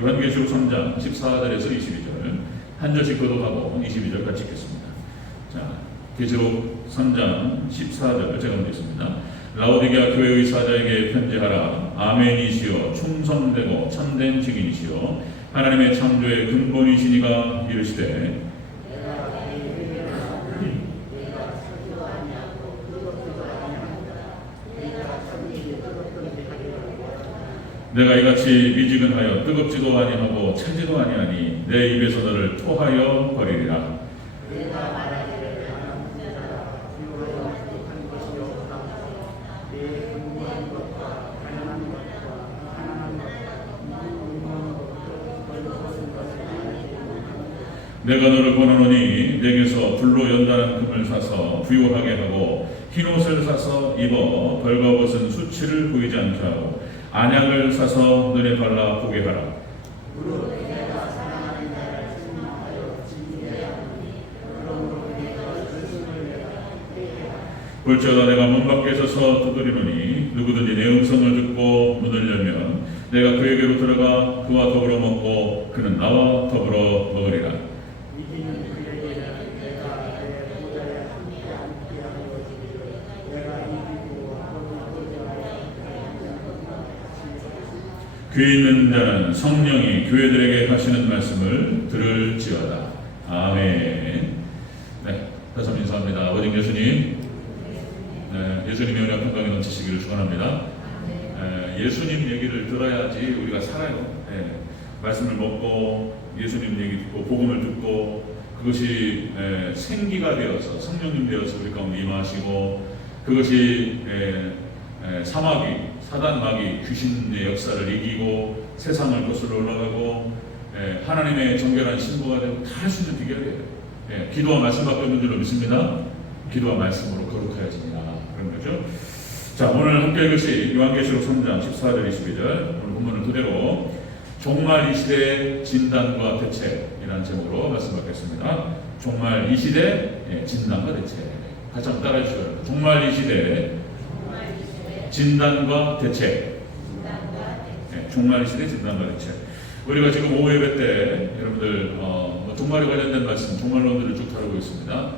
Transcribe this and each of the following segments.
요한계시록 3장 14절에서 22절 한 절씩 교독하고 22절 같이 읽겠습니다. 자, 계시록 3장 14절 제가 먼저 읽습니다. 라오디게아 교회의 사자에게 편지하라. 아멘이시여 충성되고 참된 증인이시여 하나님의 창조의 근본이시니가 이르시되 내가 이같이 미지근하여 뜨겁지도 아니하고 차지도 아니하니 내 입에서 너를 토하여 버리리라. 내가 너를 권하노니 내게서 불로 연단한 금을 사서 부유하게 하고 흰옷을 사서 입어 벌거벗은 수치를 보이지 않게 하고 안약을 사서 눈에 발라 보게 하라. 볼지어다 내가 문 밖에 서서 두드리노니 누구든지 내 음성을 듣고 문을 열면 내가 그에게로 들어가 그와 더불어 먹고 그는 나와 더불어 먹으리라. 귀 있는 자는 성령이 교회들에게 하시는 말씀을 들을지어다. 아멘. 네, 다시 한번 인사합니다. 아버지 예수님, 네, 예수님의 은혜와 평강이 넘치시기를 축원합니다. 예수님 얘기를 들어야지 우리가 살아요. 네, 말씀을 먹고 예수님 얘기 듣고 복음을 듣고 그것이 생기가 되어서 성령님 되어서 우리 가운데 임하시고 그것이 사마귀 사단 마귀 귀신의 역사를 이기고 세상을 거슬러 올라가고 하나님의 정결한 신부가 되고 다 할 수 있는 비결이에요. 기도와 말씀밖에 없는 줄로 믿습니다. 기도와 말씀으로 거룩하여집니다. 그런 거죠. 자, 오늘 함께 읽으실 요한계시록 3장 14절 22절 오늘 본문을 토대로 종말 이 시대의 진단과 대책이라는 제목으로 말씀 받겠습니다. 종말 이 시대 진단과 대책. 같이 한번 따라해 주시죠. 종말 이 시대 진단과 대책. 종말 이 시대 진단과 대책. 우리가 지금 오후 예배 때 여러분들 종말에 관련된 말씀, 종말론들을 쭉 다루고 있습니다.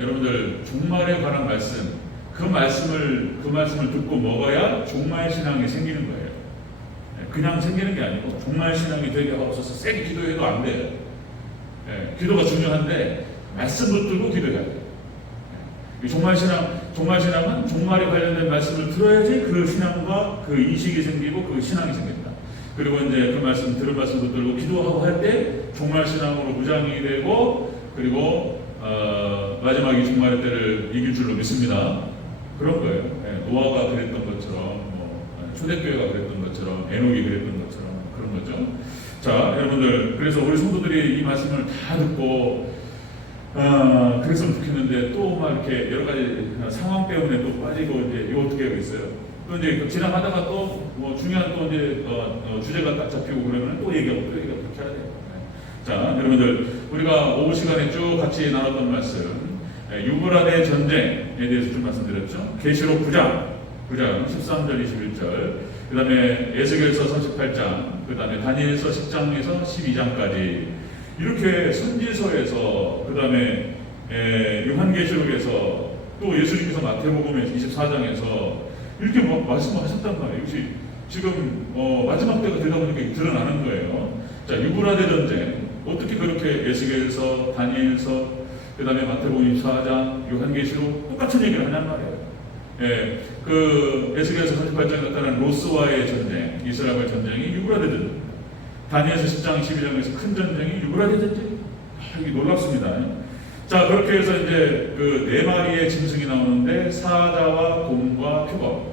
여러분들 종말에 관한 말씀, 그 말씀을 듣고 먹어야 종말 신앙이 생기는 거예요. 그냥 생기는 게 아니고 종말 신앙이 되게 하옵소서 세게 기도해도 안 돼요. 기도가 중요한데 말씀 붙들고 기도해야 돼요. 종말 신앙은 종말에 관련된 말씀을 들어야지 그 신앙과 그 인식이 생기고 그 신앙이 생긴다. 그리고 이제 그 말씀 들은 말씀 붙들고 기도하고 할 때 종말 신앙으로 무장이 되고 그리고 마지막에 종말의 때를 이길 줄로 믿습니다. 그런 거예요. 노아가 그랬던 것처럼 초대교회가 그랬던 것처럼 에녹이 그랬던 것처럼 그런 거죠. 자, 여러분들 그래서 우리 성도들이 이 말씀을 다 듣고 그랬으면 좋겠는데 또 막 이렇게 여러 가지 상황 때문에 또 빠지고 이제 이거 어떻게 하고 있어요. 또 이제 지나가다가 또 뭐 중요한 또 이제 주제가 딱 잡히고 그러면 또 얘기하고 그렇게 해야 돼요. 자, 여러분들 우리가 오후 시간에 쭉 같이 나눴던 말씀 유브라데 전쟁에 대해서 좀 말씀드렸죠. 계시록 9장 13절 21절 그 다음에 에스겔서 38장 그 다음에 다니엘서 10장에서 12장까지 이렇게 선지서에서 그 다음에 요한계시록에서 또 예수님께서 마태복음에서 24장에서 이렇게 말씀하셨단 말이에요. 이것이 지금 마지막 때가 되다 보니까 드러나는 거예요. 자, 유브라데 전쟁 어떻게 그렇게 에스겔서 다니엘서 그 다음에 마태복음 24장 요한계시록 똑같은 얘기를 하냔 말이에요. 그 에스겔서 38장에 나타난 로스와의 전쟁, 이스라엘 전쟁이 유브라데 전쟁. 다니엘서 10장 12장에서 큰 전쟁이 유브라데 전쟁. 이게 놀랍습니다. 자, 그렇게 해서 이제 그 네 마리의 짐승이 나오는데 사자와 곰과 표범,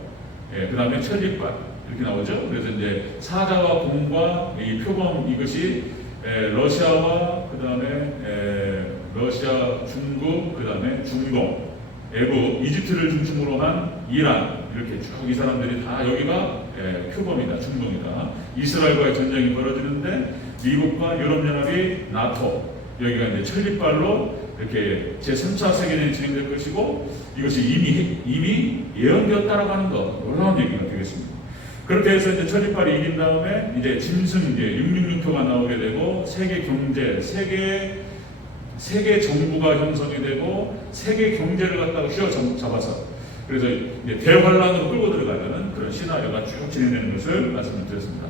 그 다음에 천리빨 이렇게 나오죠. 그래서 이제 사자와 곰과 이 표범 이것이 러시아와 그 다음에 러시아, 중국, 그 다음에 중동, 애국, 이집트를 중심으로 한 이란 이렇게 쭉 이 사람들이 다 여기가 표범이다, 중동이다. 이스라엘과의 전쟁이 벌어지는데 미국과 유럽연합이 나토 여기가 이제 천리빨로 이렇게 제3차 세계대전이 진행될 것이고 이것이 이미 예언되었다라고 하는 거 놀라운 얘기가 되겠습니다. 그렇게 해서 이제 천리팔이 이긴 다음에 이제 짐승 이제 666표가 나오게 되고 세계 경제, 세계 정부가 형성이 되고 세계 경제를 갖다가 휘어잡아서 그래서 이제 대환란으로 끌고 들어가는 그런 시나리오가 쭉 진행되는 것을 말씀을 드렸습니다.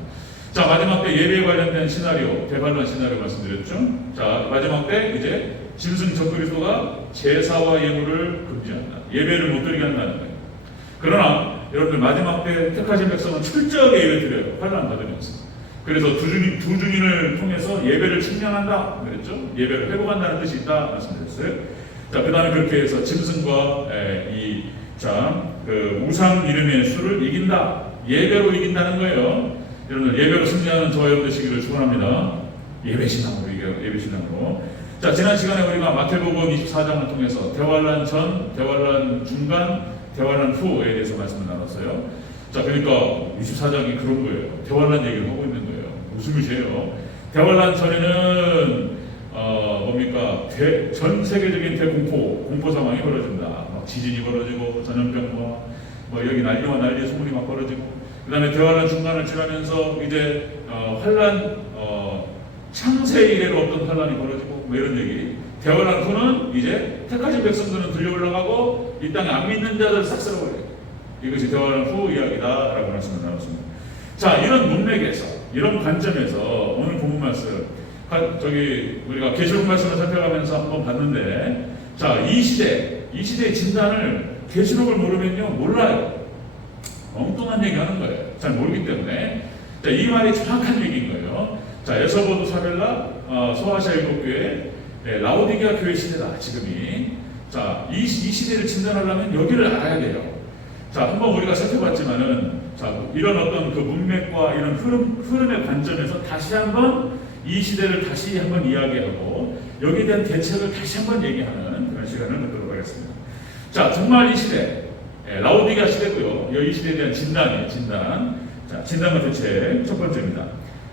자, 마지막 때 예배에 관련된 시나리오, 대환란 시나리오 말씀드렸죠. 자, 마지막 때 이제 짐승 적그리스도가 제사와 예물을 금지한다. 예배를 못 드리게 한다는 거예요. 그러나 여러분들 마지막 때 택하신 백성은 철저하게 예배 드려요. 환란 받으면서. 그래서 두 주민을 통해서 예배를 측량한다 그랬죠. 예배를 회복한다는 뜻이 있다 말씀드렸어요. 자, 그 다음에 그렇게 해서 짐승과 그 우상 이름의 수를 이긴다. 예배로 이긴다는 거예요. 여러분들 예배로 승리하는 저와 여러분 되시기를 축원합니다. 예배신앙으로 이겨요. 예배신앙으로. 자, 지난 시간에 우리가 마태복음 24장을 통해서 대환란 전, 대환란 중간, 대환란 후에 대해서 말씀을 나눴어요. 자, 그러니까 24장이 그런 거예요. 대환란 얘기를 하고 있는 거예요. 무슨 뜻이에요? 대환란 전에는 뭡니까? 전 세계적인 공포 상황이 벌어진다. 막 지진이 벌어지고 전염병과 뭐 여기 난리와 난리의 소문이 막 벌어지고, 그 다음에 대환란 중간을 지나면서 이제 환란 창세 이래로 어떤 환란이 벌어지고 뭐 이런 얘기. 대환란 후는 이제 택하신 백성들은 들려 올라가고 이 땅에 안 믿는 자들 싹 쓸어버려요. 이것이 대환란 후 이야기다라고 말씀을 나눴습니다. 자, 이런 문맥에서, 이런 관점에서 오늘 본문 말씀, 우리가 계시록 말씀을 살펴가면서 한번 봤는데, 자, 이 시대의 진단을 계시록을 모르면요 몰라요. 엉뚱한 얘기하는 거예요. 잘 모르기 때문에. 자, 이 말이 정확한 얘기인 거예요. 자, 에서보도 사벨라, 소아시아 일곱 교회, 라오디게아 교회 시대다 지금이. 자, 이 시대를 진단하려면 여기를 알아야 돼요. 자, 한번 우리가 살펴봤지만은, 자, 이런 어떤 그 문맥과 이런 흐름의 관점에서 다시 한번 이 시대를 다시 한번 이야기하고 여기에 대한 대책을 다시 한번 얘기하는 그런 시간을 갖도록 하겠습니다. 자, 정말 이 시대, 라오디게아 시대고요. 이 시대에 대한 진단이에요. 자, 진단과 대책 첫 번째입니다.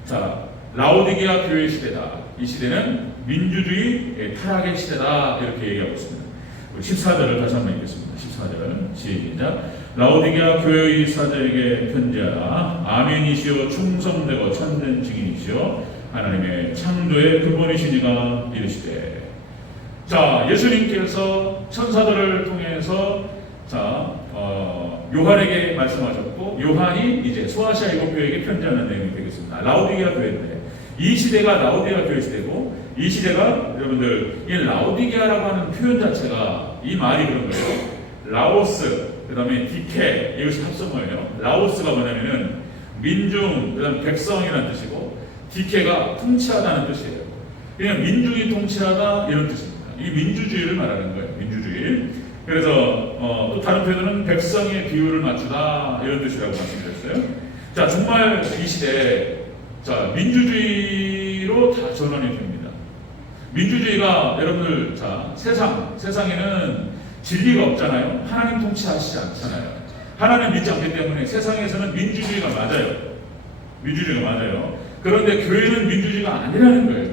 자, 라오디게아 교회 시대다. 이 시대는 민주주의 타락의 시대다. 이렇게 얘기하고 있습니다. 14절을 다시 한번 읽겠습니다. 14절 시작. 라오디게아 교회의 사자에게 편지하라. 아멘이시오 충성되고 참된 증인이시오 하나님의 창조의 근본이시니가 이르시되. 자, 예수님께서 천사들을 통해서 요한에게 말씀하셨고, 요한이 이제 소아시아 일곱 교회에게 편지하는 내용이 되겠습니다. 라오디게아 교회인데, 이 시대가 라오디게아 교회 시대고, 이 시대가 여러분들 이 라오디게아라고 하는 표현 자체가 이 말이 그런 거예요. 라오스, 그 다음에 디케, 이것이 합성어예요. 라오스가 뭐냐면은 민중, 그 다음에 백성이라는 뜻이고, 디케가 통치하다는 뜻이에요. 그냥 민중이 통치하다 이런 뜻입니다. 이 민주주의를 말하는 거예요. 민주주의. 그래서 또 다른 표현은 백성의 비율을 맞추다 이런 뜻이라고 말씀드렸어요. 자, 정말 이 시대, 자, 민주주의로 다 전환이 됩니다. 민주주의가 여러분들, 자, 세상에는 진리가 없잖아요. 하나님 통치하시지 않잖아요. 하나님 믿지 않기 때문에 세상에서는 민주주의가 맞아요. 민주주의가 맞아요. 그런데 교회는 민주주의가 아니라는 거예요.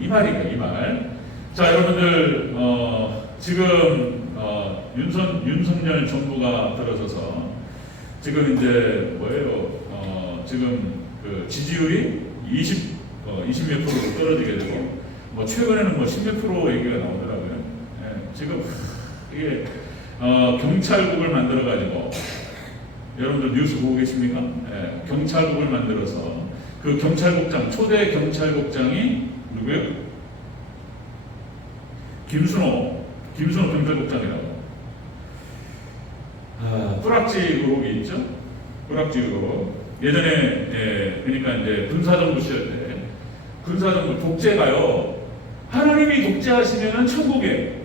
이 말이에요, 이 말. 자, 여러분들, 지금 윤석열 정부가 들어서서 지금 이제 뭐예요? 지금 그 지지율이 20몇 프로 떨어지게 되고, 뭐 최근에는 뭐 10몇 프로 얘기가 나오더라고요. 지금 이게 경찰국을 만들어 가지고, 여러분들 뉴스 보고 계십니까? 경찰국을 만들어서 그 경찰국장, 초대 경찰국장이 누구예요? 김순호 경찰국장이라고. 뿌락지 의혹이 있죠? 뿌락지 의혹. 예전에, 그러니까 이제 군사정부 시절 때, 군사정부 독재가요, 하나님이 독재하시면은 천국이에요.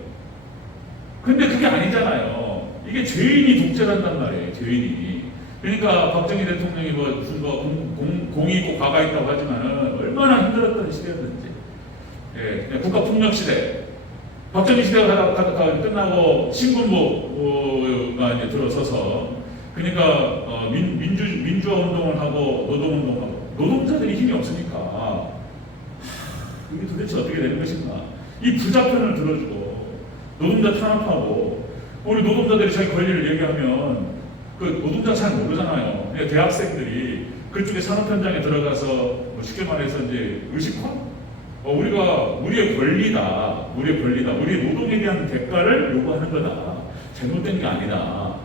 근데 그게 아니잖아요. 이게 죄인이 독재한단 말이에요, 죄인이. 그러니까 박정희 대통령이 무슨 공이 있고 과가 있다고 하지만은 얼마나 힘들었던 시대였는지. 국가폭력 시대. 박정희 시대가 끝나고 신군부가 이제 들어서서, 그러니까 민주화 운동을 하고 노동운동하고, 노동자들이 힘이 없으니까 이게 도대체 어떻게 되는 것인가. 이 부자편을 들어주고 노동자 탄압하고, 우리 노동자들이 자기 권리를 얘기하면 그 노동자 잘 모르잖아요. 그러니까 대학생들이 그쪽에 산업 현장에 들어가서 뭐 쉽게 말해서 이제 의식화? 우리의 권리다, 우리의 노동에 대한 대가를 요구하는 거다. 잘못된 게 아니다.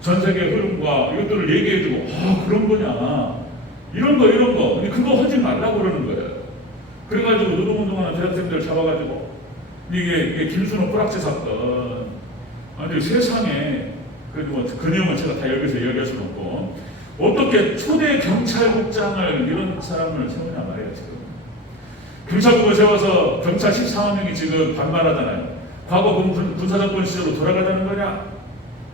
전 세계 흐름과 이것들을 얘기해주고, 그런 거냐. 이런 거. 근데 그거 하지 말라고 그러는 거예요. 그래가지고 노동운동하는 대학생들 잡아가지고, 이게 김순호 뿌락지 사건. 아니, 세상에, 그래도 그 내용은 제가 다 여기서 이야기할 수는 없고, 어떻게 초대 경찰국장을 이런 사람을 세우냐 말이에요, 지금. 경찰국을 세워서 경찰 14만 명이 지금 반발하잖아요. 과거 군사정권 시절로 돌아가자는 거냐?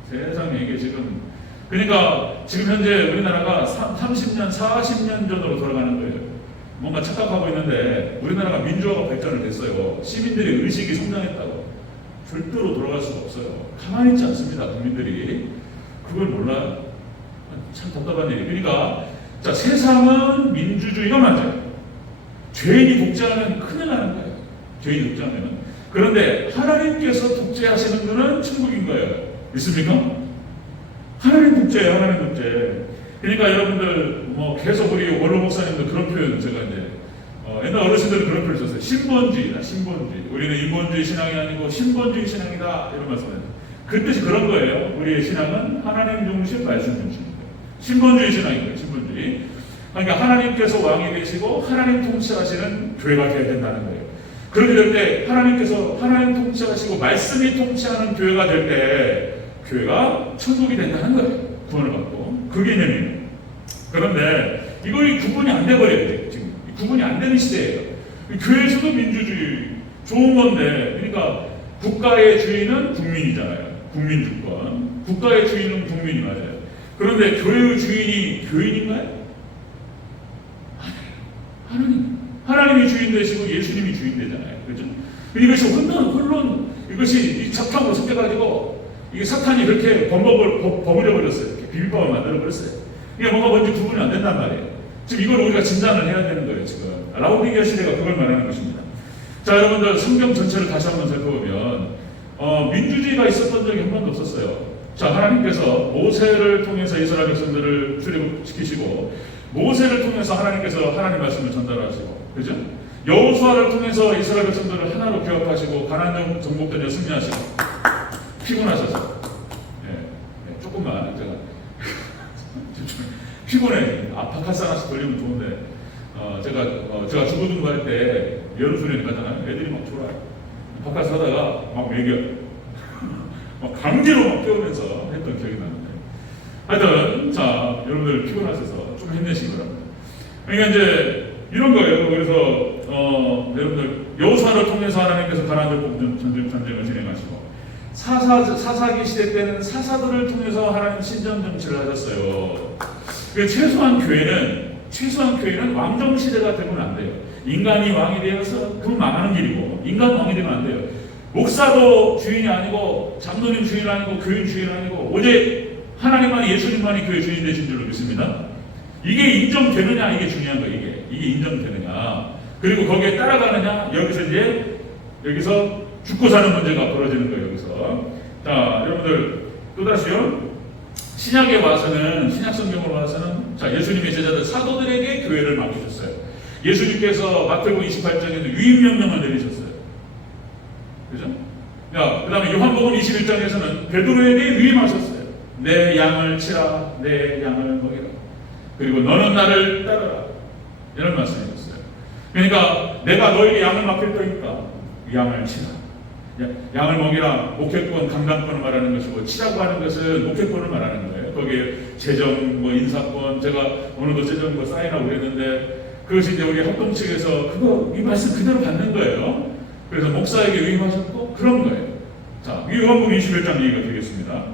세상에 이게 지금. 그러니까 지금 현재 우리나라가 30년, 40년 전으로 돌아가는 거예요. 뭔가 착각하고 있는데 우리나라가 민주화가 발전을 됐어요. 시민들의 의식이 성장했다고. 절대로 돌아갈 수가 없어요. 가만히 있지 않습니다, 국민들이. 그걸 몰라요. 참 답답한 일이에요. 그러니까 자, 세상은 민주주의가 맞아요. 죄인이 독재하면 큰일 나는 거예요. 죄인이 독재하면. 그런데 하나님께서 독재하시는 것은 천국인 거예요. 믿습니까? 하나님 독재예요. 하나님 독재. 그러니까 여러분들 계속 우리 원로 목사님도 그런 표현 제가 이제 옛날 어르신들은 그런 표현 썼어요. 신본주의다. 신본주의. 우리는 인본주의 신앙이 아니고 신본주의 신앙이다. 이런 말씀을 해요. 그 뜻이 그런 거예요. 우리의 신앙은 하나님 중심, 말씀 중심입니다. 신본주의 신앙이에요. 신본주의. 그러니까 하나님께서 왕이 되시고 하나님 통치하시는 교회가 되어야 된다는 거예요. 그렇게 될 때 하나님 통치하시고 말씀이 통치하는 교회가 될 때 교회가 천국이 된다는 거예요. 구원을 받고. 그 개념이에요. 그런데 이걸 구분이 안 돼버려요. 지금 구분이 안 되는 시대예요. 교회에서도 민주주의 좋은 건데, 그러니까 국가의 주인은 국민이잖아요. 국민주권. 국가의 주인은 국민이 맞아요. 그런데 교회의 주인이 교인인가요? 하나님이 주인 되시고 예수님이 주인 되잖아요. 그렇죠? 이것이 혼론, 이것이 사탄으로 섞여가지고 이게 사탄이 그렇게 버무려 버렸어요. 이렇게 비빔밥을 만들어 버렸어요. 이게 뭔가 뭔지 구분이 안 된단 말이에요. 지금 이걸 우리가 진단을 해야 되는 거예요. 지금 라오디게아 시대가 그걸 말하는 것입니다. 자, 여러분들 성경 전체를 다시 한번 살펴보면 민주주의가 있었던 적이 한 번도 없었어요. 자, 하나님께서 모세를 통해서 이스라엘 백성들을 출애굽시키시고 모세를 통해서 하나님께서 하나님 말씀을 전달하시고, 그죠? 여호수아를 통해서 이스라엘 백성들을 하나로 규합하시고 가나안 정복전에 승리하시고 피곤하셔서 조금만 제가 피곤해. 아파카스 하나씩 걸리면 좋은데 제가 주부등부할 때 여름수련회 가잖아요. 애들이 막 졸아요. 바카스 하다가 막 매겨 막 강제로 막 깨우면서 했던 기억이 나는데, 하여튼 자, 여러분들 피곤하셔서 좀 힘내시기 바랍니다. 그러니까 이제 이런 거예요. 그래서 여러분들 여호수아를 통해서 하나님께서 가나안 전쟁을 진행하시고, 사사기 시대 때는 사사들을 통해서 하나님 신전 정치를 하셨어요. 최소한 교회는 왕정 시대가 되면 안 돼요. 인간이 왕이 되어서 그건 망하는 길이고, 인간 왕이 되면 안 돼요. 목사도 주인이 아니고, 장로님 주인 아니고, 교인 주인 아니고, 오직 하나님만이, 예수님만이 교회 주인 되신 줄로 믿습니다. 이게 인정되느냐, 이게 중요한 거예요. 이게 인정되느냐. 그리고 거기에 따라가느냐. 여기서 죽고 사는 문제가 벌어지는 거예요. 여기서. 자, 여러분들 또다시요. 신약에 와서는, 신약 성경으로 와서는, 자, 예수님의 제자들 사도들에게 교회를 맡기셨어요. 예수님께서 마태복음 28장에는 유임 명령을 내리셨어요. 그죠? 그 다음에 요한복음 21장에서는 베드로에게 위임하셨어요. 내 양을 치라, 내 양을 먹이라. 그리고 너는 나를 따르라. 이런 말씀이셨어요. 그러니까 내가 너에게 양을 맡길 거니까 양을 치라. 양을 먹이라. 목회권, 강단권을 말하는 것이고, 치라고 하는 것은 목회권을 말하는 거예요. 거기에 재정, 인사권, 제가 오늘도 재정 사인하고 그랬는데, 그것이 이제 우리 합동 측에서 이 말씀 그대로 받는 거예요. 그래서 목사에게 위임하셨고, 그런 거예요. 자, 이 요한복음 21장 얘기가 되겠습니다.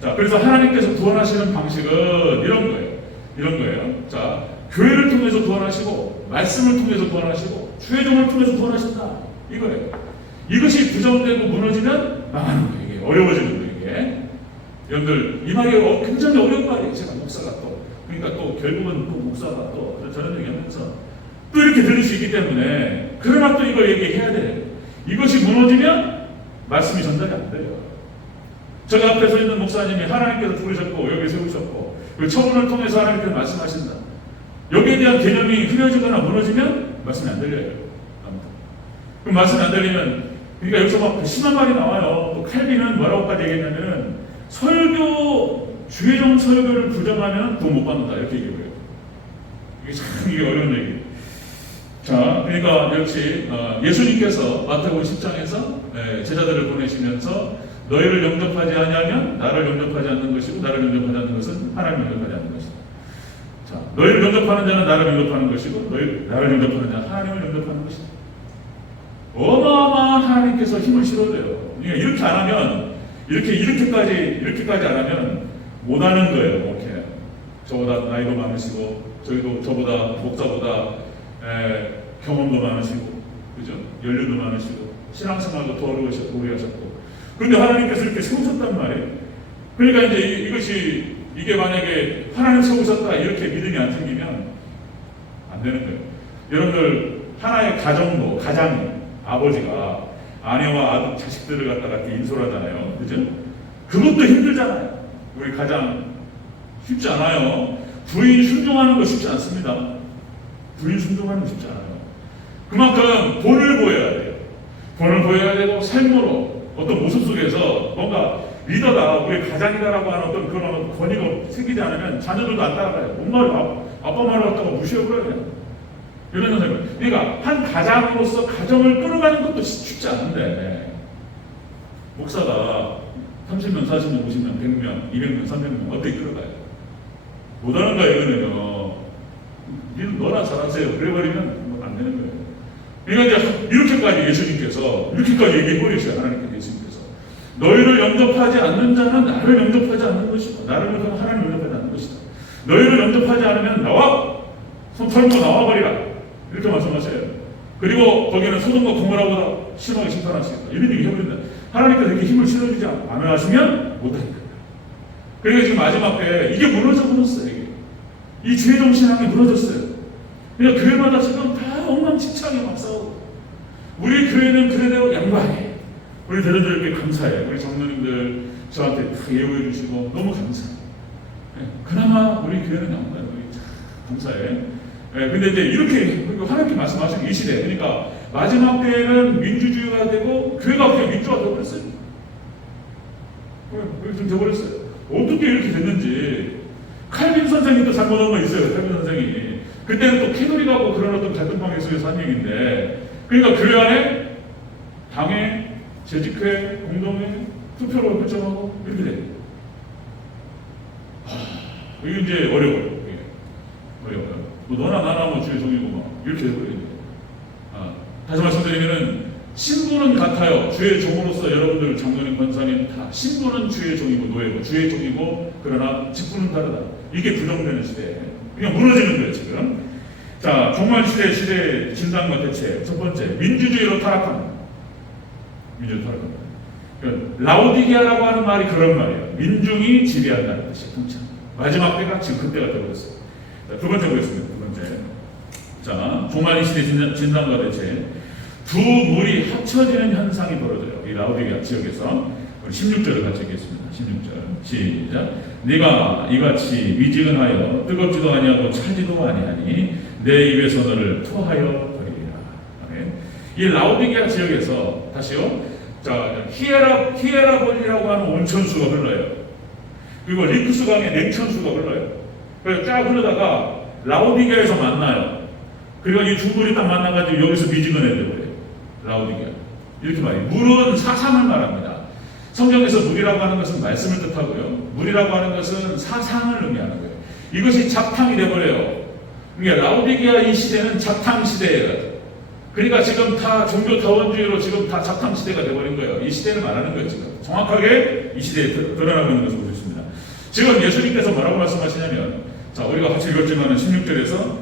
자, 그래서 하나님께서 구원하시는 방식은 이런 거예요. 자, 교회를 통해서 구원하시고, 말씀을 통해서 구원하시고, 주의종을 통해서 구원하신다. 이거예요. 이것이 부정되고 무너지면 망하는 거예요. 이게 어려워지는 거예요. 이게. 여러분들, 이 말이 굉장히 어려운 말이에요. 제가 목사가 그러니까 결국은 목사가 저런 얘기 하면서 또 이렇게 들을 수 있기 때문에, 그러나 또 이걸 얘기해야 돼요. 이것이 무너지면 말씀이 전달이 안 돼요. 저기 앞에 서 있는 목사님이 하나님께서 부르셨고 여기 세우셨고 그 처분을 통해서 하나님께서 말씀하신다. 여기에 대한 개념이 흐려지거나 무너지면 말씀이 안 들려요. 그럼 말씀이 안 들리면 그러니까 여기서 막 심한 말이 나와요. 또 칼빈은 뭐라고까지 얘기했냐면은 주의종 설교를 부정하면 돈 못 받는다 이렇게 얘기해요. 이게 어려운 얘기. 자, 그러니까 역시 예수님께서 마태복음 10장에서 제자들을 보내시면서 너희를 영접하지 아니하면 나를 영접하지 않는 것이고 나를 영접하지 않는 것은 하나님을 영접하지 않는 것이다. 자, 너희를 영접하는 자는 나를 영접하는 것이고 나를 영접하는 자는 하나님을 영접하는 것이다. 어마어마한 하나님께서 힘을 실어줘요. 그러니까 이렇게 안 하면 이렇게까지 안 하면 못 하는 거예요. 이렇게 저보다 나이도 많으시고 저보다 목사보다 경험도 많으시고 그죠? 연륜도 많으시고 신앙생활도 더 오래 하셨고 그런데 하나님께서 이렇게 세우셨단 말이에요. 그러니까 이제 이게 만약에 하나님 세우셨다 이렇게 믿음이 안 생기면 안 되는 거예요. 여러분들 하나의 가장이 아버지가 아내와 자식들을 갖다가 이렇게 인솔하잖아요. 그죠? 그것도 힘들잖아요. 우리 가장 쉽지 않아요. 부인 순종하는 거 쉽지 않습니다. 부인 순종하는 거 쉽지 않아요. 그만큼 본을 보여야 돼요. 본을 보여야 되고 삶으로 어떤 모습 속에서 뭔가 리더다, 우리 가장이다라고 하는 어떤 그런 권위가 생기지 않으면 자녀들도 안 따라가요. 엄마를 아빠 말을 갖다가 무시해버려요. 이런 생각. 그러니까 한 가장으로서 가정을 끌어가는 것도 쉽지 않은데 목사가 30명, 40명, 50명, 100명, 200명, 300명 어떻게 끌어가요? 못하는 거예요. 이거는요. 니는 너나 잘하세요. 그래버리면 안 되는 거예요. 그러니까 이제 이렇게까지 예수님께서 이렇게까지 얘기해버리셔요. 하나님께서 예수님께서 너희를 영접하지 않는 자는 나를 영접하지 않는 것이다. 나를 영접하면 하나님을 영접하지 않는 것이다. 너희를 영접하지 않으면 나와! 손 털고 나와버리라. 이렇게 말씀하셔요. 그리고 거기는 소돔과 고모라보다 심하게 심판하시겠다. 이런 얘기 해버린다. 하나님께서 이렇게 힘을 실어주지 않으시면 못합니다. 그러니까 지금 마지막 때 이게 무너졌어요. 이 주의종 신앙이 무너졌어요. 그러니까 교회마다 지금 다 엉망진창에 막 싸우고 우리 교회는 그래도 양보해. 우리 대전들에게 감사해요. 우리 장로님들 저한테 다 예우해 주시고 너무 감사해요. 그나마 우리 교회는 양보해요. 감사해. 근데 이제 이렇게 하나님께 말씀하신 이 시대, 그러니까 마지막 때에는 민주주의가 되고 교회가 그냥 민주화 되어버렸어요. 그렇게 좀 되어버렸어요. 어떻게 이렇게 됐는지 칼빈 선생님도 잘못한 거 있어요. 칼빈 선생이 그때는 또 캐톨릭하고 그런 어떤 갈등방에 속에서 한 얘기인데, 그러니까 교회 안에 당회, 재직회, 공동회, 투표로 결정하고 이렇게 돼요. 이게 이제 어려워요. 뭐 너나 나나 뭐 주의 종이고 막 이렇게 해버리는 거예요. 다시 말씀드리면은 신분은 같아요. 주의 종으로서 여러분들 장로님, 권사님 다 신분은 주의 종이고 노예고 주의 종이고 그러나 직분은 다르다. 이게 부정되는 시대에 그냥 무너지는 거예요 지금. 자, 종말 시대 진단과 대책 첫 번째 민주주의로 타락합니다. 민주주의로 타락합니다. 그러니까 라오디게아라고 하는 말이 그런 말이에요. 민중이 지배한다는 뜻이 통치. 마지막 때가 지금 그때가 되어버렸어요. 두 번째 보겠습니다. 두 번째. 자, 종말 시대 진단과 대책. 두 물이 합쳐지는 현상이 벌어져요. 이 라오디게아 지역에서. 우리 16절을 같이 읽겠습니다. 16절. 시작. 네가 이같이 미지근하여 뜨겁지도 아니하고 차지도 아니하니 내 입에서 너를 토하여 버리리라. 아멘. 이 라오디게아 지역에서 다시요. 자, 히에라볼이라고 하는 온천수가 흘러요. 그리고 링크스 강의 냉천수가 흘러요. 그래서 쫙 흘러다가 라오디게아에서 만나요. 그리고 이 두 물이 딱 만나가지고 여기서 미지근해져 버려요. 라오디게아. 이렇게 말해요. 물은 사상을 말합니다. 성경에서 물이라고 하는 것은 말씀을 뜻하고요. 물이라고 하는 것은 사상을 의미하는 거예요. 이것이 잡탕이 돼버려요. 그러니까 라오디게아 이 시대는 잡탕 시대예요. 그러니까 지금 다 종교 다원주의로 지금 다 잡탕 시대가 돼버린 거예요. 이 시대를 말하는 거예요. 지금 정확하게 이 시대에 드러나고 있는 것을 볼 수 있습니다. 지금 예수님께서 뭐라고 말씀하시냐면, 자, 우리가 같이 읽었지만 16절에서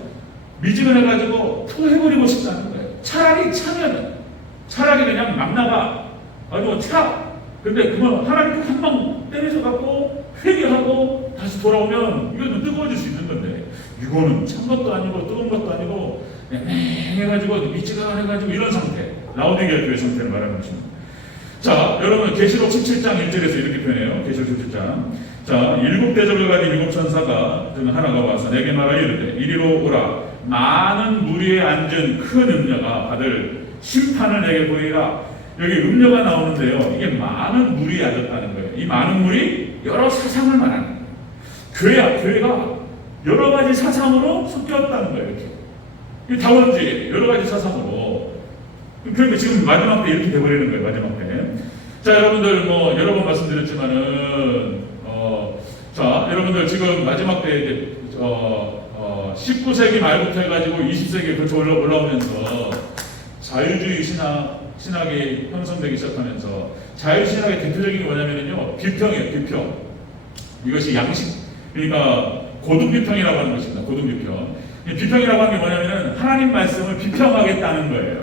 미지근해가지고 토해버리고 싶다는 거예요. 차라리 차면 차라리 그냥 막 나가. 아주 차. 근데 그거 하나님께 한 방 때려서 갖고 회개하고 다시 돌아오면 이거는 뜨거워질 수 있는 건데, 이거는 찬 것도 아니고 뜨거운 것도 아니고 맹해가지고 미지근해가지고 이런 상태. 라오디게아 교회 상태를 말하는 것입니다. 자, 여러분 계시록 17장 1절에서 이렇게 표현해요. 계시록 17장. 자, 일곱 대접을 가진 일곱 천사가 중 하나가 와서 내게 말하여 이르되 이리로 오라. 많은 무리에 앉은 큰 음녀가 받을 심판을 내게 보이라. 여기 음녀가 나오는데요. 이게 많은 무리에 앉았다는 거예요. 이 많은 무리 여러 사상을 말하는 거예요. 교회가 여러 가지 사상으로 섞였다는 거예요. 이렇게 다원지 여러 가지 사상으로. 그러니까 지금 마지막 때 이렇게 돼버리는 거예요. 마지막 때. 자, 여러분들 뭐 여러 번 말씀드렸지만은 자, 여러분들 지금 마지막 때 이제 19세기 말부터 해가지고 20세기에 그렇게 올라오면서 자유주의 신학이 형성되기 시작하면서 자유신학의 대표적인 게 뭐냐면요, 비평이에요. 비평. 이것이 양식, 그러니까 고등비평이라고 하는 것입니다. 고등비평. 비평이라고 하는 게 뭐냐면은 하나님 말씀을 비평하겠다는 거예요.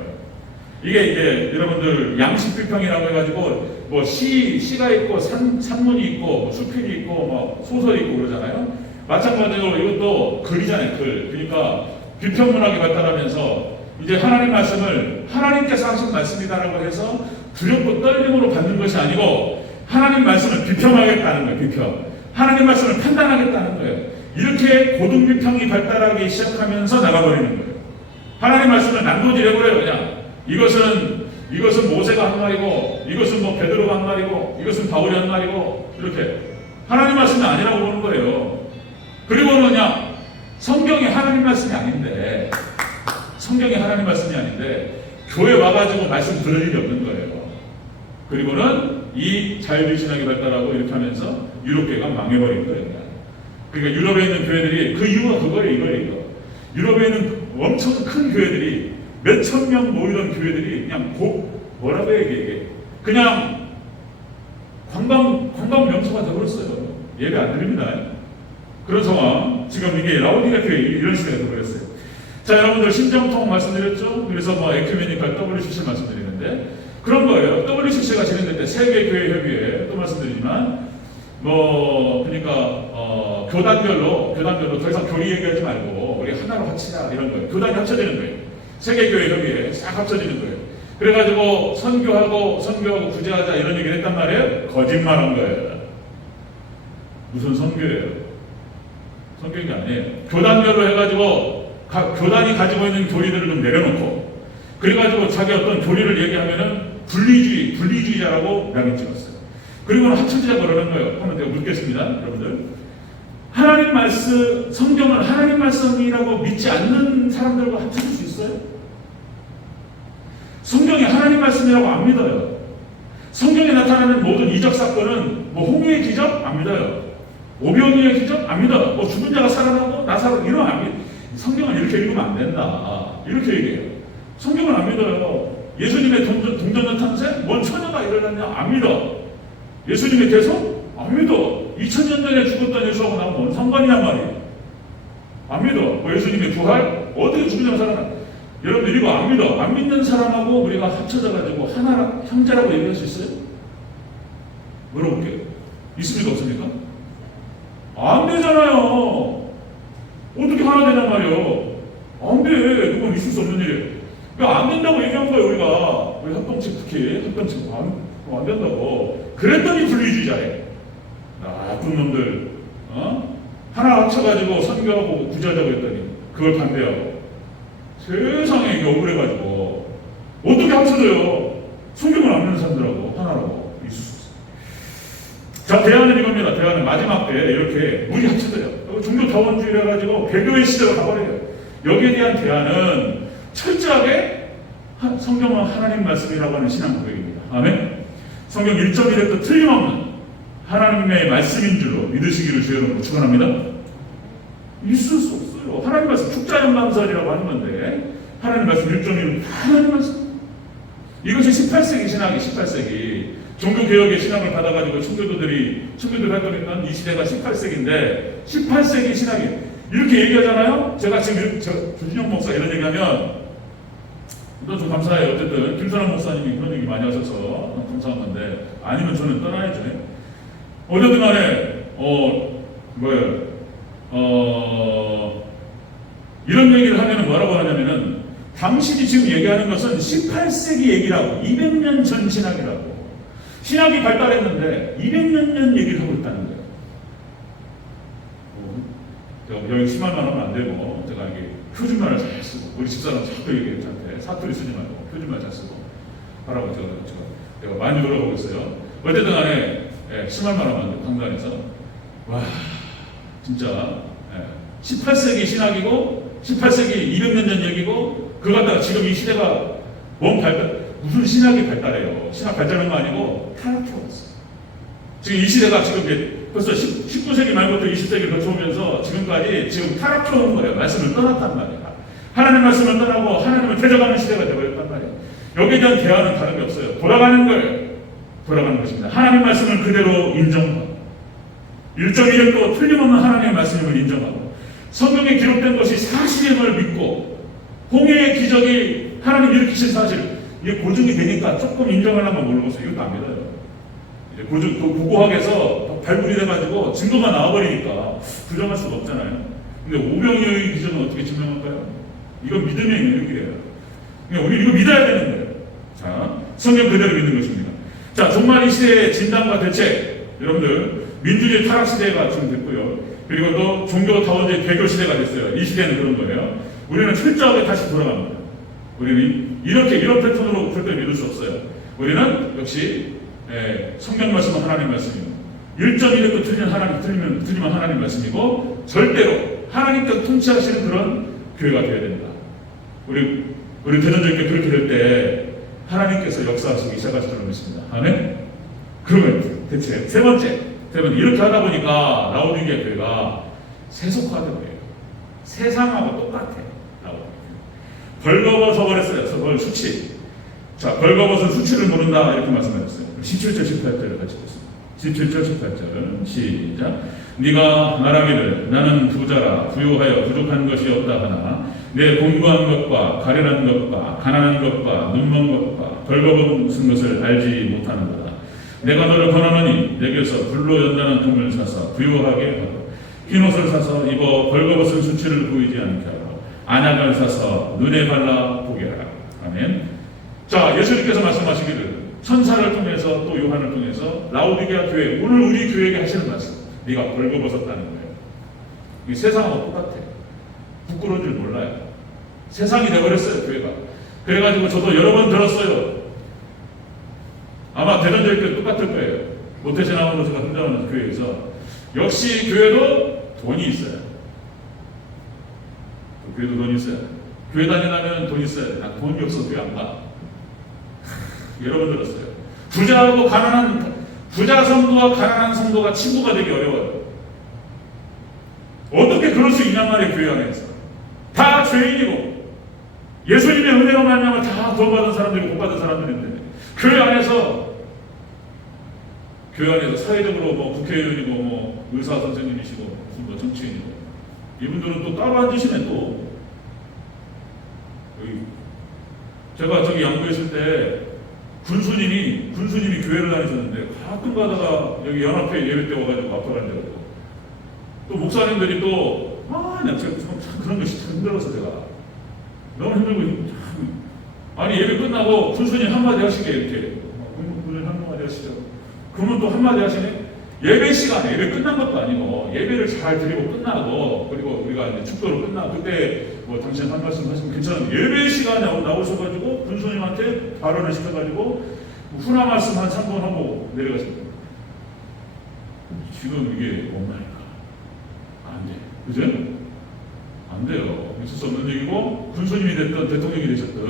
이게 이제 여러분들 양식 비평이라고 해가지고 뭐 시가 있고 산문이 있고 뭐 수필이 있고 뭐 소설이 있고 그러잖아요. 마찬가지로 이것도 글이잖아요. 글. 그러니까 비평문학이 발달하면서 이제 하나님 말씀을 하나님께서 하신 말씀이다라고 해서 두렵고 떨림으로 받는 것이 아니고 하나님 말씀을 비평하겠다는 거예요. 비평. 하나님 말씀을 판단하겠다는 거예요. 이렇게 고등비평이 발달하기 시작하면서 나가버리는 거예요. 하나님 말씀을 난도질해버려요. 그냥 이것은 모세가 한 말이고 이것은 뭐 베드로가 한 말이고 이것은 바울이 한 말이고 이렇게 하나님 말씀이 아니라고 보는 거예요. 그리고는 그냥 성경이 하나님 말씀이 아닌데 교회 와가지고 말씀 들을 일이 없는 거예요. 그리고는 이 자유주의 신학이 발달하고 이렇게 하면서 유럽교회가 망해버린 거예요. 그러니까 유럽에 있는 교회들이 그 이유가 그거예요. 이거. 유럽에 있는 엄청 큰 교회들이 몇천 명 모이던 교회들이 그냥 뭐라고 해야 이게 그냥 관광 명소가 되어버렸어요. 예배 안 드립니다. 그런 상황. 지금 이게 라오디가 교회 이런 식으로 되어버렸어요. 자, 여러분들 심정통 말씀드렸죠? 그래서 뭐 에큐메니컬 WCC 말씀드리는데 그런 거예요. WCC가 진행될 때 세계교회협의회 또 말씀드리지만 뭐 그러니까 교단별로 더 이상 교리 얘기하지 말고 우리 하나로 합치자 이런 거예요. 교단이 합쳐지는 거예요. 세계교회협의회 싹 합쳐지는 거예요. 그래가지고 선교하고 구제하자 이런 얘기를 했단 말이에요. 거짓말한 거예요. 무슨 선교예요? 선교가 아니에요. 교단별로 해가지고 교단이 가지고 있는 교리들을 좀 내려놓고 그래가지고 자기 어떤 교리를 얘기하면은 분리주의자라고 명이 찍었어요. 그리고는 합쳐지자 그러는 거예요. 한번 내가 묻겠습니다, 여러분들. 하나님 말씀, 성경을 하나님 말씀이라고 믿지 않는 사람들과 합쳐질 수 있어요? 성경이 하나님 말씀이라고 안 믿어요. 성경에 나타나는 모든 이적 사건은 뭐 홍해의 기적 안 믿어요. 오병이의 기적 안 믿어요. 뭐 죽은 자가 살아나고 나사로 이런 안 믿어요. 성경은 이렇게 읽으면 안 된다. 이렇게 얘기해요. 성경은 안 믿어요. 예수님의 동전전 탄생? 뭔 처녀가 일어났냐? 안 믿어. 예수님의 대속? 안 믿어. 2000년 전에 죽었던 예수하고 나하고 뭔 상관이란 말이에요. 안 믿어. 뭐 예수님의 부활? 어떻게 죽은 자가 살아나? 여러분들 이거 안 믿어. 안 믿는 사람하고 우리가 합쳐져가지고 하나 형제라고 얘기할 수 있어요? 물어볼게요. 있습니까? 없습니까? 안 되잖아요. 어떻게 하나 되냔 말이에요. 안 돼. 그건 있을 수 없는 일이에요. 안 된다고 얘기한 거예요. 우리 합동측 특히 합동측 안 된다고. 그랬더니 분리주의자예요. 나쁜 놈들 하나 합쳐가지고 선교하고 구제하자고 했더니 그걸 반대하고. 세상에 이게 억울해가지고 어떻게 합쳐져요? 성경을 안 믿는 사람들하고 하나라고 있을 수 있어요. 자, 대안은 이겁니다. 대안은 마지막 때 이렇게 물이 합쳐져요. 종교 다원주의를 해가지고 배교의 시대로 가버려요. 여기에 대한 대안은 철저하게 성경은 하나님 말씀이라고 하는 신앙 고백입니다. 아멘. 성경 1.1에도 틀림없는 하나님의 말씀인 줄로 믿으시기를 주여 여러분 축원합니다. 있을 수 없어요. 하나님 말씀 축자연방설이라고 하는 건데 하나님 말씀 1.1은 하나님 말씀. 이것이 18세기 신학이 18세기 종교개혁의 신학을 받아가지고 청교도들 활동했던 이 시대가 18세기인데 18세기 신학이 이렇게 얘기하잖아요. 제가 지금 조진영 목사 이런 얘기하면 좀 감사해요. 어쨌든 김선환 목사님이 그런 얘기 많이 하셔서 감사한 건데 아니면 저는 떠나야죠. 어쨌든 간에 이런 얘기를 하면은 뭐라고 하냐면은 당신이 지금 얘기하는 것은 18세기 얘기라고 200년 전 신학이라고 신학이 발달했는데 200년 전 얘기를 하고 있다는 거예요. 제가 여기 심한 말 하면 안 되고, 제가 이게 표준말을 잘 쓰고, 우리 집사람 자꾸 얘기해요. 저한테 사투리 쓰지 말고 표준말 잘 쓰고 하라고 제가 많이 노력하고 있어요. 어쨌든 간에 심한 말 하면 안 돼요. 강단에서. 와, 진짜 18세기 신학이고 18세기 200년 전 얘기고, 그거 갖다가 지금 이 시대가 무슨 신학이 발달해요. 신학 발달한 거 아니고 타락해왔어. 지금 이 시대가 지금 벌써 19세기 말부터 20세기를 거쳐오면서 지금까지 지금 타락해온 거예요. 말씀을 떠났단 말이야. 하나님 말씀을 떠나고 하나님을 대적하는 시대가 되어버렸단 말이에요. 여기에 대한 대화는 다른 게 없어요. 돌아가는 것입니다. 하나님 말씀을 그대로 인정하고 1.1도 틀림없는 하나님의 말씀임을 인정하고 성경에 기록된 것이 사실임을 믿고 홍해의 기적이 하나님 일으키신 사실, 이게 고증이 되니까 조금 인정하려면 모르겠어요. 이것도 안 믿어요. 이제 고고학에서 발굴이 돼가지고 증거가 나와버리니까 부정할 수가 없잖아요. 근데 오병이어의 기적은 어떻게 증명할까요? 이건 믿음의 영역이에요. 그러니까 우리 이거 믿어야 되는 거예요. 자, 성경 그대로 믿는 것입니다. 자, 종말 이 시대의 진단과 대책, 여러분들 민주주의 타락 시대가 지금 됐고요. 그리고 또 종교 타원주의 개교 시대가 됐어요. 이 시대는 그런 거예요. 우리는 철저하게 다시 돌아갑니다. 우리는 이런 패턴으로 절대 믿을 수 없어요. 우리는 역시 성경 말씀은 하나님 말씀이고 1.1도 틀리면 하나님 말씀이고 절대로 하나님께서 통치하시는 그런 교회가 되어야 된다. 우리 대전적인 그렇게 될 때 하나님께서 역사하시기 시작하실 줄 믿습니다. 아멘? 그러면 대체 세 번째 이렇게 하다 보니까 라오디게아 교회가 세속화된 거예요. 세상하고 똑같아. 벌거벗어 버렸어요. 수치. 자, 벌거벗은 수치를 모른다 이렇게 말씀하셨어요. 17절 18절을 같이 보겠습니다. 17절 18절은 시작. 네가 말하기를 나는 부자라 부유하여 부족한 것이 없다 하나 내 공부한 것과 가련한 것과 가난한 것과 눈먼 것과 벌거벗은 것을 알지 못하는도다. 내가 너를 권하노니 내게서 불로 연단한 금을 사서 부유하게 하고 흰옷을 사서 입어 벌거벗은 수치를 보이지 않게 하고 안약을 사서 눈에 발라 보게 하라. 아멘. 자, 예수님께서 말씀하시기를 천사를 통해서 또 요한을 통해서 라오디게아 교회, 오늘 우리 교회에게 하시는 말씀, 네가 벌거벗었다는 거예요. 이 세상하고 똑같아. 부끄러운 줄 몰라요. 세상이 되어버렸어요, 교회가. 그래가지고 저도 여러 번 들었어요. 아마 대전적인 똑같을 거예요. 모태신 나오는 제가 혼자하는 교회에서 역시 교회도 돈이 있어요. 교회도 돈이 있어요. 교회 다니려면 돈 있어야 돼. 나 돈이 없어서 교회 안 가. 여러 번 들었어요. 부자 성도와 가난한 성도가 친구가 되기 어려워요. 어떻게 그럴 수 있냔 말이에요. 교회 안에서 다 죄인이고 예수님의 은혜로 말미암아 다 도움받은 사람들이고 복받은 사람들인데 교회 안에서 사회적으로 뭐 국회의원이고 뭐 의사 선생님이시고 무슨 뭐 정치인이고 이분들은 또 따로 앉으시네. 또 제가 저기 양구에 있을 때 군수님이 교회를 다니셨는데 가끔 가다가 여기 연합회 예배 때 와가지고 앞에 앉아가지고 또 목사님들이 또 제가 참 그런 것이 참 힘들어서 제가 너무 힘들고 아니 예배 끝나고 군수님 한마디 하시게 이렇게 군수님 한마디 하시죠. 그러면 또 한마디 하시네. 예배 시간에 예배 끝난 것도 아니고 예배를 잘 드리고 끝나고 그리고 우리가 이제 축도로 끝나고 그때 뭐 당신 한 말씀 하시면 괜찮은데 예배 시간에 나오셔가지고 군수님한테 발언을 시켜가지고 훈화 말씀 한 3번 하고 내려가십니다. 지금 이게 뭡니까? 안 돼. 그죠? 안 돼요. 있을 수 없는 얘기고 군수님이 됐든 대통령이 되셨든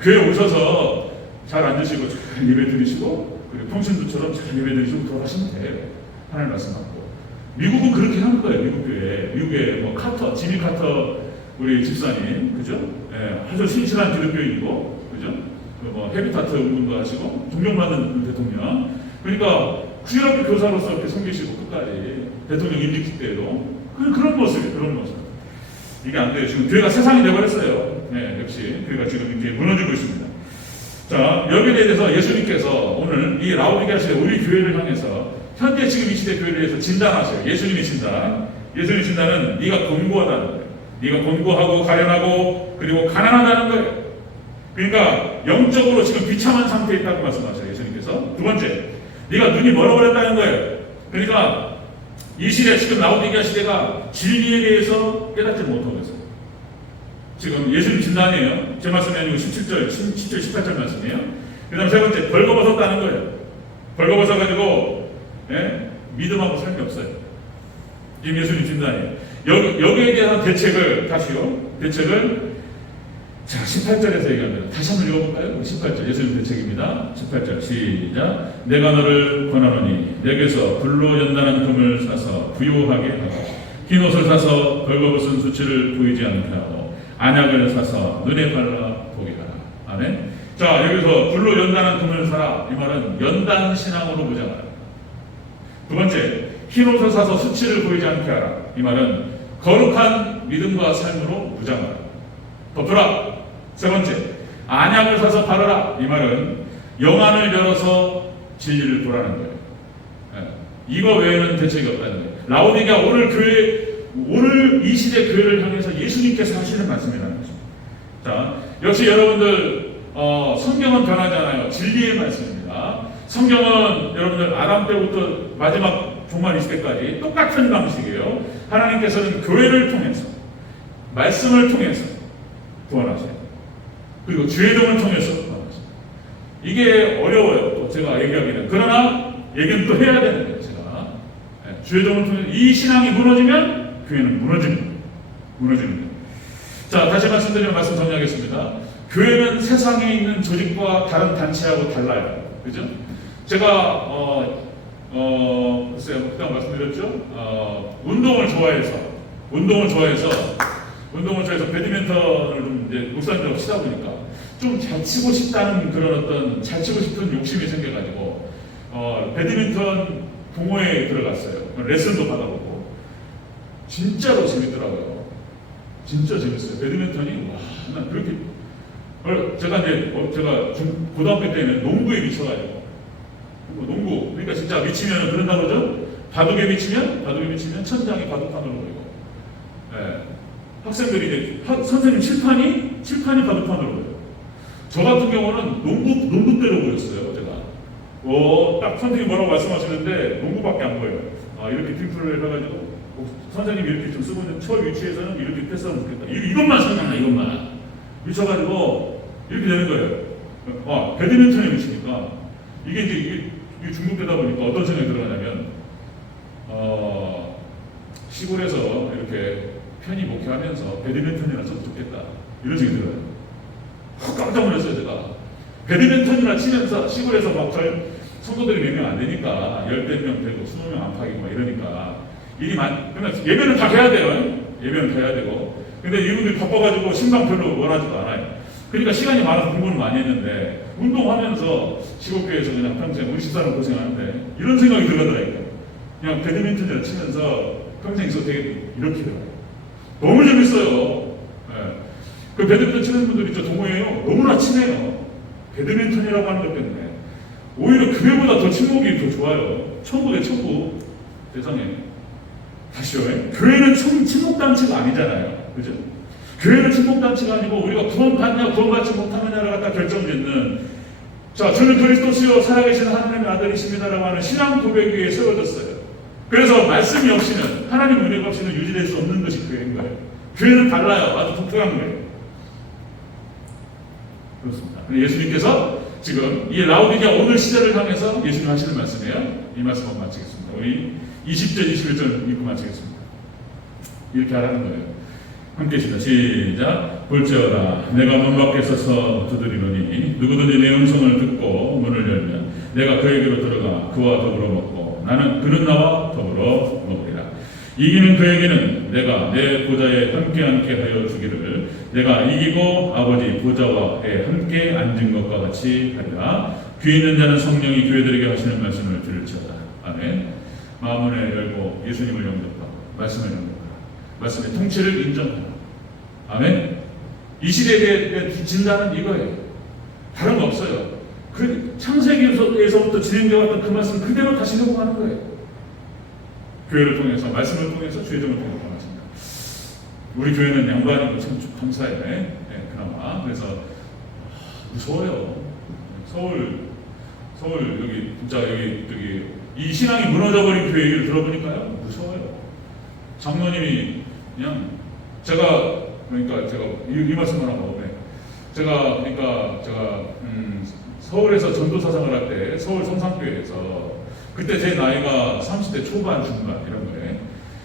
교회 오셔서 잘 앉으시고 잘 예배 드리시고 그리고 평신도처럼 잘 예배 드리시고 돌아가시면 돼요. 하나님 말씀하고. 미국은 그렇게 하는 거예요. 미국 교회. 미국의 뭐 지미 카터 우리 집사님, 그죠? 아주 신실한 기독교인이고, 그죠? 뭐 헤비타트 운동도 하시고 존경받는 대통령. 그러니까 구일학교 교사로서 이렇게 섬기시고 끝까지 대통령 임기 때에도 그런 모습이에요. 그런 모습. 이게 안 돼요. 지금 교회가 세상이 되어버렸어요. 역시 교회가 지금 이렇게 무너지고 있습니다. 자, 여기에 대해서 예수님께서 오늘 이 라오디게아 시대 우리 교회를 향해서 현재 지금 이 시대 교회를 위해서 진단하세요. 예수님의 진단. 예수님의 진단은 네가 곤고하다는 거예요. 네가 곤고하고 가련하고 그리고 가난하다는 거예요. 그러니까 영적으로 지금 비참한 상태에 있다고 말씀하셔요. 예수님께서. 예수님께서. 두 번째, 네가 눈이 멀어버렸다는 거예요. 그러니까 이 시대, 지금 라오디게아 시대가 진리에 대해서 깨닫지 못하고 있어요. 지금 예수님 진단이에요. 제 말씀이 아니고 17절, 18절 말씀이에요. 그 다음 세 번째, 벌거벗었다는 거예요. 벌거벗어가지고 믿음하고 삶이 없어요. 지금 예수님 진단이에요. 여기에 대한 대책을 대책을 자 18절에서 얘기합니다. 다시 한번 읽어볼까요? 18절 예수님 대책입니다. 18절 시작. 내가 너를 권하노니 내게서 불로 연단한 금을 사서 부유하게 하고 흰 옷을 사서 벌거벗은 수치를 보이지 않게 하고 안약을 사서 눈에 발라 보게 하라. 아멘. 자 여기서 불로 연단한 금을 사라. 이 말은 연단 신앙으로 보잖아요. 두 번째, 흰 옷을 사서 수치를 보이지 않게 하라. 이 말은 거룩한 믿음과 삶으로 무장하라. 덮으라. 세 번째, 안약을 사서 바르라. 이 말은 영안을 열어서 진리를 보라는 거예요. 이거 외에는 대책이 없다는 거예요. 라오디게아 오늘 이 시대 교회를 향해서 예수님께서 하시는 말씀이라는 거죠. 자, 역시 여러분들 성경은 변하지 않아요. 진리의 말씀입니다. 성경은 여러분들 아담 때부터 마지막 종말 이 시대까지 똑같은 방식이에요. 하나님께서는 교회를 통해서 말씀을 통해서 구원하세요. 그리고 주의종을 통해서 구원하세요. 이게 어려워요. 또 제가 얘기하기는. 그러나 얘기는 또 해야 되는 거예요. 제가 주의종을 통해서 이 신앙이 무너지면 교회는 무너지는 거예요. 자, 다시 말씀드리면 말씀 정리하겠습니다. 교회는 세상에 있는 조직과 다른 단체하고 달라요. 그죠? 제가 글쎄요, 그때 말씀드렸죠. 운동을 좋아해서 배드민턴을 좀 이제 목사님들하고 치다 보니까 좀 잘 치고 싶다는 그런 어떤 잘 치고 싶은 욕심이 생겨가지고 배드민턴 동호회에 들어갔어요. 레슨도 받아보고 진짜로 재밌더라고요. 진짜 재밌어요. 배드민턴이 난 그렇게 제가 이제 제가 고등학교 때는 농구에 미쳐가지고 농구 그러니까 진짜 미치면 그런다 그러죠. 바둑에 미치면 천장이 바둑판으로 보이고 학생들이 이제 선생님 칠판이 바둑판으로 보여요. 저 같은 경우는 농구대로 보였어요. 제가 딱 선생님이 뭐라고 말씀하시는데 농구밖에 안 보여요. 이렇게 뒷풀을 해가지고 선생님이 이렇게 좀 쓰고 있는 저 위치에서는 이렇게 패스하면 좋겠다. 이것만 생각나. 이것만 미쳐가지고 이렇게 되는 거예요. 배드민턴에 미치니까 이게 중독되다 보니까 어떤 생각이 들어가냐면 시골에서 이렇게 편히 목회하면서 배드민턴이나 쳐도 좋겠다 이런 생각이 들어요. 깜짝 놀랐어요. 제가 배드민턴이나 치면서 시골에서 막 성도들이 몇 명 안 되니까 10명 되고 20명 안팎이고 막 이러니까 일이 그러니까 예배는 다 해야 돼요. 예배는 다 해야 되고 근데 이분들이 바빠가지고 신방 별로 원하지도 않아요. 그러니까 시간이 많아서 공부를 많이 했는데 운동하면서 시골교회에서 그냥 평생 우리 집사람 고생하는데 이런 생각이 들더라고요. 그냥 배드민턴을 치면서 평생 있어도 되게 이렇게 들어요. 너무 재밌어요. 그 배드민턴 치는 분들 있죠. 동호회요. 너무나 친해요. 배드민턴이라고 하는 것 때문에 오히려 교회보다 더 친목이 더 좋아요. 천국에 천국. 세상에. 다시요. 교회는 친목단체가 아니잖아요. 그죠? 교회는 친목단체가 아니고 우리가 구원받냐 구원받지 못하느냐를 갖다 결정짓는 자 저는 그리스도시요 살아계신 하나님의 아들이십니다라고 하는 신앙 고백 위에 세워졌어요. 그래서 말씀이 없이는 하나님 은혜가 없이는 유지될 수 없는 것이 교회인 거예요. 교회는 달라요. 아주 독특한 거예요. 그렇습니다. 예수님께서 지금 이 라오디게아 오늘 시대를 향해서 예수님 하시는 말씀이에요. 이 말씀 한번 마치겠습니다. 우리 20절 21절 읽고 마치겠습니다. 이렇게 하라는 거예요. 함께 시다 시작. 볼지어다 내가 문 밖에 서서 두드리노니 누구든지 내 음성을 듣고 문을 열면 내가 그에게로 들어가 그와 더불어 먹고 그는 나와 더불어 먹으리라. 이기는 그에게는 내가 내 보좌에 함께 하여 주기를 내가 이기고 아버지 보좌와에 함께 앉은 것과 같이 하리라. 귀 있는 자는 성령이 교회들에게 하시는 말씀을 들을지어다. 아멘. 마음을 열고 예수님을 영접하고 말씀을 영접하고 말씀의 통치를 인정하라. 아멘. 이 시대에 대한 진단은 이거예요. 다른 거 없어요. 그 창세기에서부터 진행되어왔던 그 말씀 그대로 다시 회복하는 거예요. 교회를 통해서 말씀을 통해서 주의종을 통해서 변화합니다. 우리 교회는 양반이고 참 감사해요. 네, 그나마 그래서 무서워요. 서울 여기 진짜 여기 이 신앙이 무너져버린 교회 얘기를 들어보니까요 무서워요. 장로님이 그냥 제가 이 말씀을 하고 제가 서울에서 전도사상을 할 때 서울 성산교회에서 그때 제 나이가 30대 초반 중반 이런 거에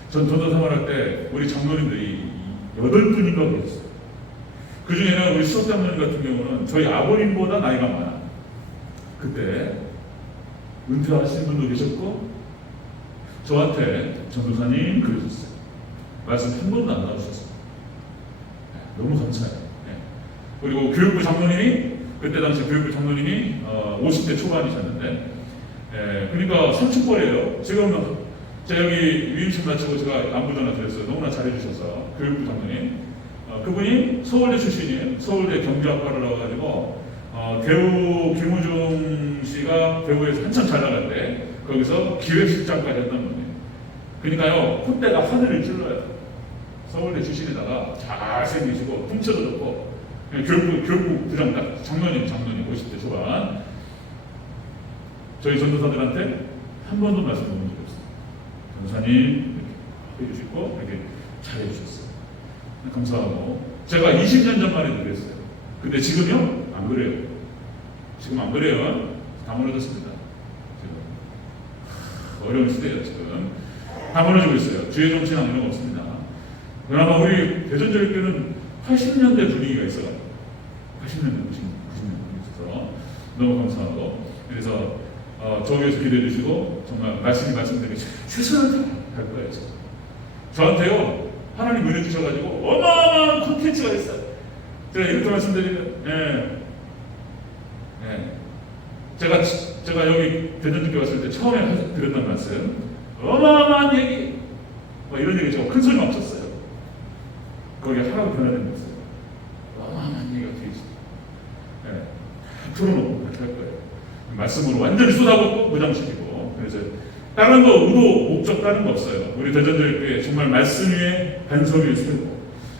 전도사상을 할 때 우리 장로님들이 8분인가 계셨어요. 그 중에는 우리 수석 장로님 같은 경우는 저희 아버님보다 나이가 많아. 그때 은퇴하신 분도 계셨고 저한테 전도사님 그러셨어요. 말씀 한 번도 안 나오셨어요. 너무 감사해요. 그리고 교육부 장로님이 그때 당시 교육부 장로님이 50대 초반이셨는데 그러니까 삼촌뻘이에요. 지금 제가 여기 위임심 마치고 제가 안부 전화 드렸어요. 너무나 잘해주셔서 교육부 장로님 그분이 서울대 출신이에요. 서울대 경제학과를 나와가지고 대우 김우중 씨가 대우에서 한참 잘 나갈 때 거기서 기획실장까지 했던 분이에요. 그러니까요 콧대가 하늘을 찔러요. 서울대 출신에다가 잘생기시고 풍채도 좋고 교육부 부장 장로님 50대 초반 저희 전도사들한테 한 번도 말씀 못 드렸어요. 전도사님 이렇게 해주시고 이렇게 잘해주셨어요. 감사하고 제가 20년 전만에 그랬어요. 근데 지금요? 안 그래요. 지금 안 그래요. 다 무너졌습니다. 지금 어려운 시대예요. 지금 다 무너지고 있어요. 주의 정치나 이런 거 없습니다. 그나마 우리 대전절교는 80년대 분위기가 있어요. 80년대, 90년대 있어서 너무 감사하고 그래서 저기에서 기대해 주시고 정말 말씀대로 최선을 다할 거예요. 저한테요 하나님 은혜 주셔가지고 어마어마한 콘텐츠가 있어요. 제가 이렇게 말씀드리면 제가 여기 대전주교 왔을 때 처음에 드렸던 말씀 어마어마한 얘기 이런 얘기죠. 큰 소리 막 쳤어요. 거기에 하나도 변화된 게 없어요. 어마어마한 얘기가 뒤에 있어요. 풀어놓고 그렇게 할 거예요. 말씀으로 완전히 쏟아붓고 무장시키고 그래서 다른 거 의도 목적 다른 거 없어요. 우리 대전교회 정말 말씀 위에 반석 위에 세우고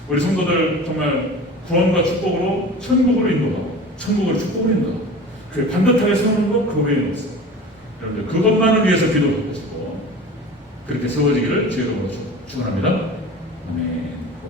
우리 성도들 정말 구원과 축복으로 천국으로 인도하고 천국으로 축복으로 인도하고 그 반듯하게 세우는 거 그 외에는 없어요. 여러분들 그것만을 위해서 기도하시고 그렇게 세워지기를 주의 이름으로 축원합니다. 아멘.